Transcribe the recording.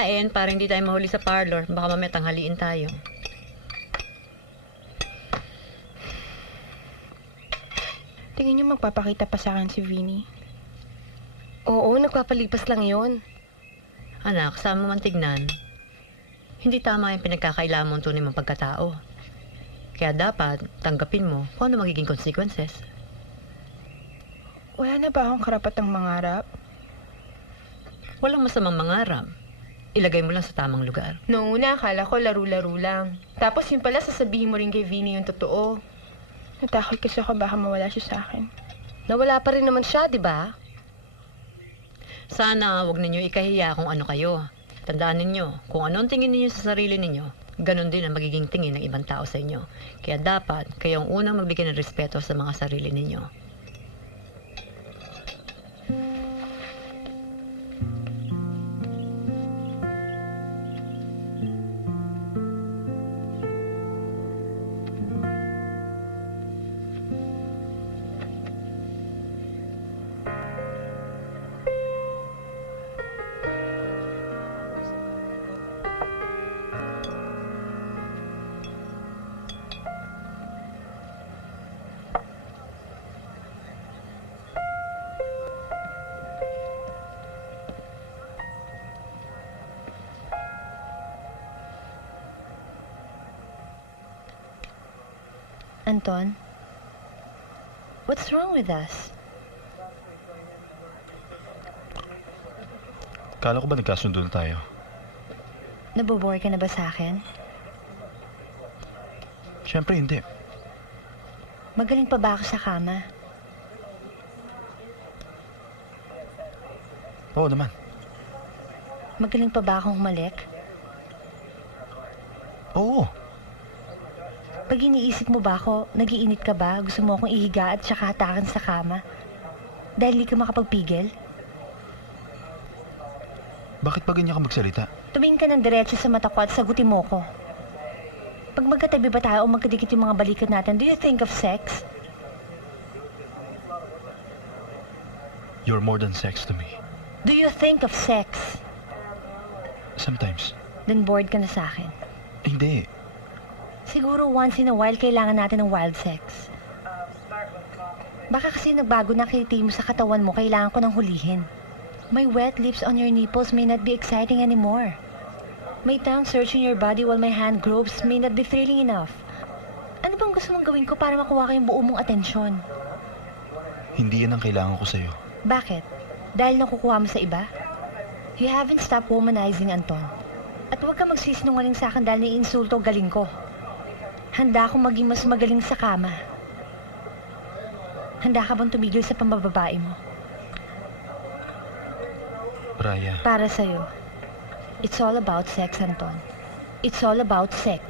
kumain para hindi tayo mahuli sa parlor. Baka mamaya tanghaliin tayo. Tingin niyo magpapakita pa sa akin si Vinny? Oo, nagpapalipas lang yon. Anak, saan mo man tignan, hindi tama yung pinagkakailangan mo tunay mong pagkatao. Kaya dapat tanggapin mo kung ano magiging consequences. Wala na ba akong karapatang mangarap? Walang masamang mangarap. Ilagay mo lang sa tamang lugar. Noong una, akala ko laro-laro lang. Tapos yun pala, sasabihin mo rin kay Vinny yung totoo. Natakot kasi ako baka mawala siya sa akin. Nawala pa rin naman siya, di ba? Sana wag ninyo ikahiya kung ano kayo. Tandaan ninyo, kung ano ang tingin ninyo sa sarili ninyo, ganon din ang magiging tingin ng ibang tao sa inyo. Kaya dapat kayo ang unang magbigay ng respeto sa mga sarili ninyo. Anton, what's wrong with us? Kala ko ba nagkasundo na tayo? Nabobore ka na ba sa akin? Siyempre hindi. Magaling pa ba ako sa kama? Oo naman. Magaling pa ba akong humalik? Oo. Pag iniisip mo ba ako, nagiinit ka ba? Gusto mo akong ihiga at saka hatakan sa kama? Dahil hindi ka makapagpigil? Bakit ba ganyan ka magsalita? Tumingin ka ng diretso sa mata ko at sagutin mo ko. Pag magkatabi ba tayo o magkadikit yung mga balikat natin, do you think of sex? You're more than sex to me. Do you think of sex? Sometimes. Then bored ka na sa akin. Hindi. Siguro once in a while kailangan natin ng wild sex. Baka kasi nagbago na kiliti mo sa katawan mo, kailangan ko nang hulihin. My wet lips on your nipples may not be exciting anymore. My tongue searching your body while my hand gropes may not be thrilling enough. Ano bang gusto mong gawin ko para makuha ko yung buo mong atensyon? Hindi yan ang kailangan ko sa'yo. Bakit? Dahil nakukuha mo sa iba? You haven't stopped womanizing, Anton. At huwag ka magsisinungaling sa akin dahil naiinsulto galing ko. Handa akong maging mas magaling sa kama. Handa ka bang tumigil sa pambababae mo? Raya. Para sa'yo, it's all about sex, Anton. It's all about sex.